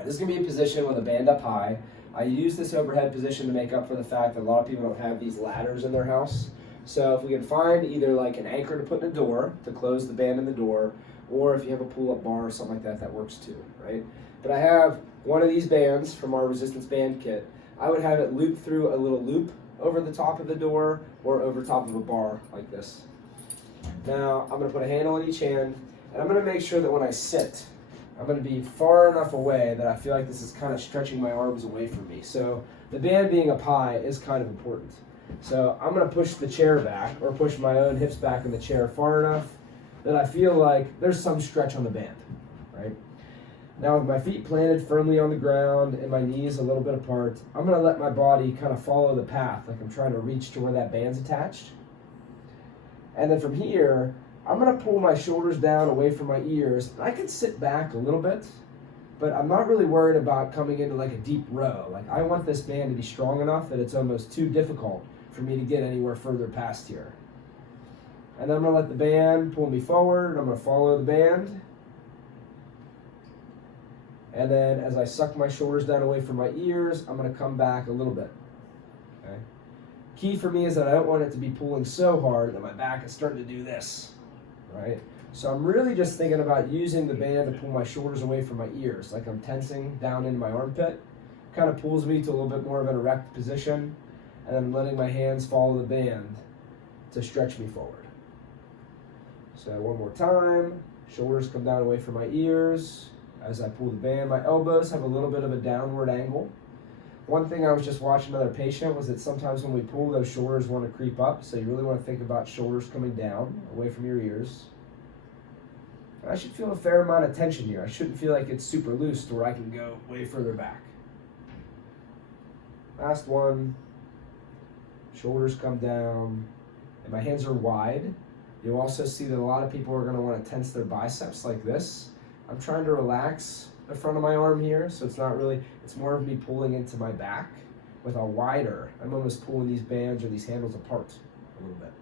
right, this is gonna be a position with a band up high. I use this overhead position to make up for the fact that a lot of people don't have these ladders in their house. So if we can find either like an anchor to put in a door to close the band in the door, or if you have a pull-up bar or something like that, that works too, right? But I have one of these bands from our resistance band kit. I would have it loop through a little loop over the top of the door or over top of a bar like this. Now I'm gonna put a handle in each hand, and I'm gonna make sure that when I sit, I'm gonna be far enough away that I feel like this is kind of stretching my arms away from me. So the band being up high is kind of important. So I'm gonna push the chair back, or push my own hips back in the chair far enough that I feel like there's some stretch on the band, right? Now with my feet planted firmly on the ground and my knees a little bit apart, I'm gonna let my body kind of follow the path, like I'm trying to reach to where that band's attached. And then from here, I'm gonna pull my shoulders down away from my ears. And I can sit back a little bit, but I'm not really worried about coming into like a deep row. Like I want this band to be strong enough that it's almost too difficult for me to get anywhere further past here. And then I'm gonna let the band pull me forward. I'm gonna follow the band. And then as I suck my shoulders down away from my ears, I'm gonna come back a little bit, okay? Key for me is that I don't want it to be pulling so hard that my back is starting to do this, right? So I'm really just thinking about using the band to pull my shoulders away from my ears, like I'm tensing down into my armpit. Kind of pulls me to a little bit more of an erect position, and then letting my hands follow the band to stretch me forward. So one more time, shoulders come down away from my ears. As I pull the band, my elbows have a little bit of a downward angle. One thing I was just watching another patient was that sometimes when we pull, those shoulders want to creep up, so you really want to think about shoulders coming down away from your ears. I should feel a fair amount of tension here. I shouldn't feel like it's super loose to where I can go way further back. Last one. Shoulders come down, and my hands are wide. You'll also see that a lot of people are going to want to tense their biceps like this. I'm trying to relax the front of my arm here, so it's not really, it's more of me pulling into my back with a wider, I'm almost pulling these bands or these handles apart a little bit.